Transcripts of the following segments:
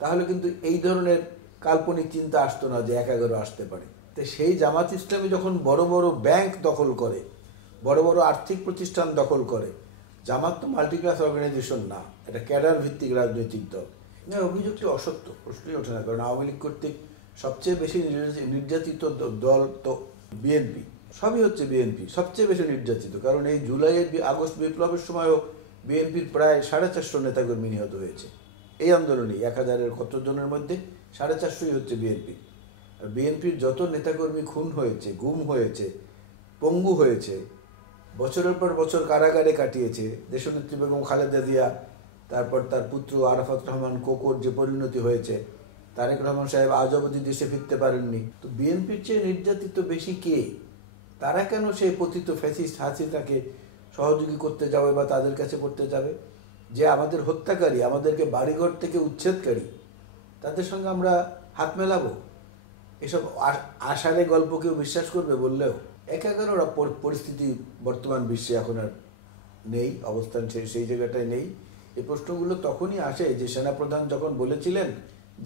তাহলে কিন্তু এই ধরনের কাল্পনিক চিন্তা আসতো না যে ১/১১ আসতে পারে। তো সেই জামাত ইসলামী যখন বড় বড় ব্যাংক দখল করে, বড় বড় আর্থিক প্রতিষ্ঠান দখল করে, জামাত তো মাল্টিক্লাস অর্গানাইজেশন না, এটা ক্যাডার ভিত্তিক রাজনৈতিক দল। না, অভিযোগটি অসত্য, প্রশ্নই ওঠে না। কারণ আওয়ামী লীগ কর্তৃক সবচেয়ে বেশি নির্যাতিত দল তো বিএনপি, সবই হচ্ছে বিএনপি সবচেয়ে বেশি নির্যাতিত। কারণ এই আগস্ট বিপ্লবের সময়ও বিএনপির প্রায় 450 নেতাকর্মী নিহত হয়েছে এই আন্দোলনে। 1000-এর কত জনের মধ্যে 450 হচ্ছে বিএনপি। আর বিএনপির যত নেতাকর্মী খুন হয়েছে, গুম হয়েছে, পঙ্গু হয়েছে, বছরের পর বছর কারাগারে কাটিয়েছে দেশনেত্রী বেগম খালেদা জিয়া, তারপর তার পুত্র আরাফাত রহমান কোকোর যে পরিণতি হয়েছে, তারেক রহমান সাহেব আজ অবধি দেশে ফিরতে পারেননি। তো বিএনপির চেয়ে নির্যাতিত বেশি কে? তারা কেন সেই পতিত ফ্যাসিস্ট হাসিনাকে সহযোগী করতে যাবে বা তাদের কাছে পড়তে যাবে? যে আমাদের হত্যাকারী, আমাদেরকে বাড়িঘর থেকে উচ্ছেদকারী, তাদের সঙ্গে আমরা হাত মেলাবো? এসব আষাঢ়ে গল্প কেউ বিশ্বাস করবে বললেও? ১/১১ পরিস্থিতি বর্তমান বিশ্বে এখন আর নেই, অবস্থান সেই জায়গাটায় নেই। এই প্রশ্নগুলো তখনই আসে যে সেনাপ্রধান যখন বলেছিলেন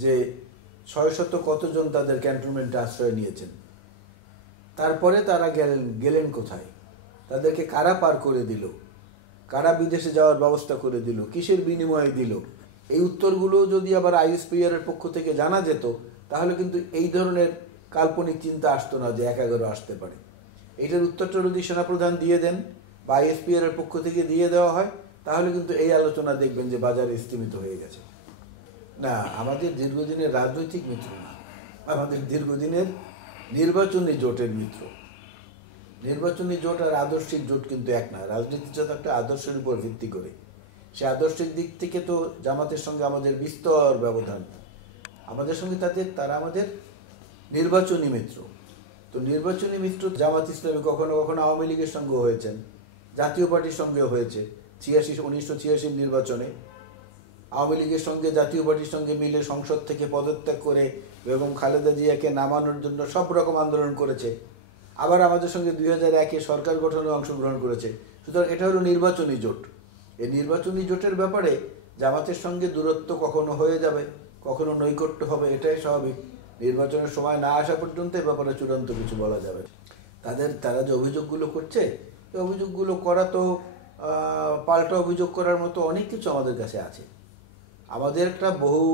যে ৬০০ কতজন তাদের ক্যান্টনমেন্টে আশ্রয় নিয়েছেন, তারপরে তারা গেলেন কোথায়? তাদেরকে কারা পার করে দিল? কারা বিদেশে যাওয়ার ব্যবস্থা করে দিল? কিসের বিনিময়ে দিল? এই উত্তরগুলো যদি আবার আইএসপিআর এর পক্ষ থেকে জানা যেত, তাহলে কিন্তু এই ধরনের কাল্পনিক চিন্তা আসতো না যে ১/১১ আসতে পারে। এইটার উত্তরটা যদি সেনাপ্রধান দিয়ে দেন বা আইএসপিআর এর পক্ষ থেকে দিয়ে দেওয়া হয়, তাহলে কিন্তু এই আলোচনা দেখবেন যে বাজারে স্থিমিত হয়ে গেছে। না, আমাদের দীর্ঘদিনের রাজনৈতিক মিত্র না, আমাদের দীর্ঘদিনের নির্বাচনী জোটের মিত্র। নির্বাচনী জোট আর আদর্শিক জোট কিন্তু এক না। রাজনীতিটা তো একটা আদর্শের উপর ভিত্তি করে। সে আদর্শিক দিক থেকে তো জামাতের সঙ্গে আমাদের বিস্তর ব্যবধান। আমাদের সঙ্গে তারা আমাদের নির্বাচনী মিত্র। তো নির্বাচনী মিত্র জামাত ইসলামী কখনো কখনো আওয়ামী লীগের সঙ্গেও হয়েছেন, জাতীয় পার্টির সঙ্গেও হয়েছে। 1986 নির্বাচনে আওয়ামী লীগের সঙ্গে জাতীয় পার্টির সঙ্গে মিলে সংসদ থেকে পদত্যাগ করে বেগম খালেদা জিয়াকে নামানোর জন্য সব রকম আন্দোলন করেছে। আবার আমাদের সঙ্গে 2001-এ সরকার গঠনে অংশগ্রহণ করেছে। সুতরাং এটা হলো নির্বাচনী জোট। এই নির্বাচনী জোটের ব্যাপারে জামাতের সঙ্গে দূরত্ব কখনো হয়ে যাবে, কখনো নৈকট্য হবে, এটাই স্বাভাবিক। নির্বাচনের সময় না আসা পর্যন্ত এ ব্যাপারে চূড়ান্ত কিছু বলা যাবে। তারা যে অভিযোগগুলো করছে, এই অভিযোগগুলো করা তো পাল্টা অভিযোগ করার মতো অনেক কিছু আমাদের কাছে আছে। আমাদের একটা বহু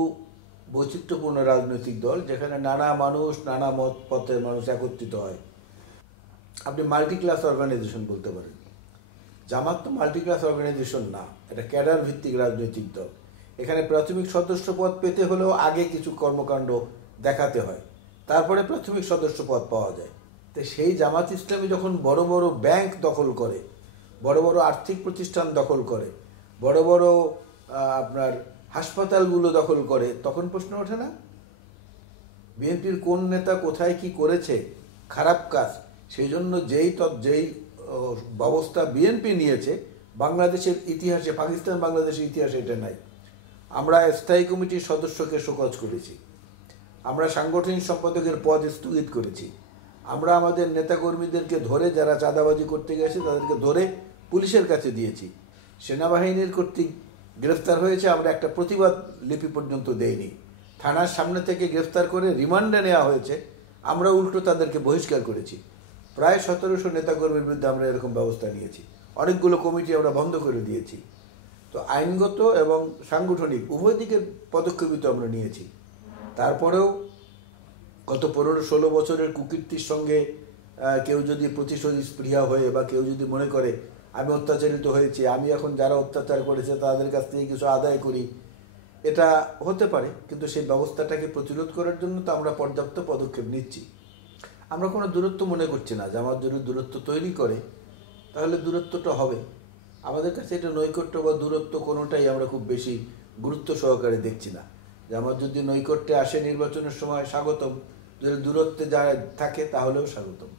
বৈচিত্র্যপূর্ণ রাজনৈতিক দল, যেখানে নানা মানুষ, নানা মত পথের মানুষ একত্রিত হয়। আপনি মাল্টি ক্লাস অর্গানাইজেশন বলতে পারেন। জামাত তো মাল্টি ক্লাস অর্গানাইজেশন না, এটা ক্যাডার ভিত্তিক রাজনৈতিক দল। এখানে প্রাথমিক সদস্য পদ পেতে হলেও আগে কিছু কর্মকাণ্ড দেখাতে হয়, তারপরে প্রাথমিক সদস্য পদ পাওয়া যায়। তো সেই জামাত ইসলামী যখন বড় বড় ব্যাংক দখল করে, বড় বড় আর্থিক প্রতিষ্ঠান দখল করে, বড় বড় আপনার হাসপাতালগুলো দখল করে, তখন প্রশ্ন ওঠে না বিএনপির কোন নেতা কোথায় কি করেছে খারাপ কাজ? সেই জন্য যেই ব্যবস্থা বিএনপি নিয়েছে, বাংলাদেশের ইতিহাসে, পাকিস্তান বাংলাদেশের ইতিহাসে এটা নাই। আমরা স্থায়ী কমিটির সদস্যকে শোকজ করেছি, আমরা সাংগঠনিক সম্পাদকের পদ স্থগিত করেছি, আমরা আমাদের নেতাকর্মীদেরকে ধরে, যারা চাঁদাবাজি করতে গেছে তাদেরকে ধরে পুলিশের কাছে দিয়েছি। সেনাবাহিনীর কর্তৃক গ্রেফতার হয়েছে, আমরা একটা প্রতিবাদ লিপি পর্যন্ত দেইনি। থানার সামনে থেকে গ্রেফতার করে রিমান্ডে নেওয়া হয়েছে, আমরা উল্টো তাদেরকে বহিষ্কার করেছি। প্রায় 1700 নেতাকর্মীর বিরুদ্ধে আমরা এরকম ব্যবস্থা নিয়েছি। অনেকগুলো কমিটি আমরা বন্ধ করে দিয়েছি। তো আইনগত এবং সাংগঠনিক উভয় দিকের পদক্ষেপই তো আমরা নিয়েছি। তারপরেও গত 15-16 বছরের কুকীর্তির সঙ্গে কেউ যদি প্রতিশোধী স্পৃহা হয়ে বা কেউ যদি মনে করে আমি অত্যাচারিত হয়েছি, আমি এখন যারা অত্যাচার করেছে তাদের কাছ থেকে কিছু আদায় করি, এটা হতে পারে। কিন্তু সেই ব্যবস্থাটাকে প্রতিরোধ করার জন্য তো আমরা পর্যাপ্ত পদক্ষেপ নিচ্ছি। আমরা কোনো দূরত্ব মনে করছি না। জামাত যদি দূরত্ব তৈরি করে তাহলে দূরত্বটা হবে। আমাদের কাছে এটা নৈকট্য বা দূরত্ব কোনোটাই আমরা খুব বেশি গুরুত্ব সহকারে দেখছি না। জামাত যদি নৈকট্যে আসে নির্বাচনের সময় স্বাগতম, যদি দূরত্বে যায় থাকে তাহলেও স্বাগতম।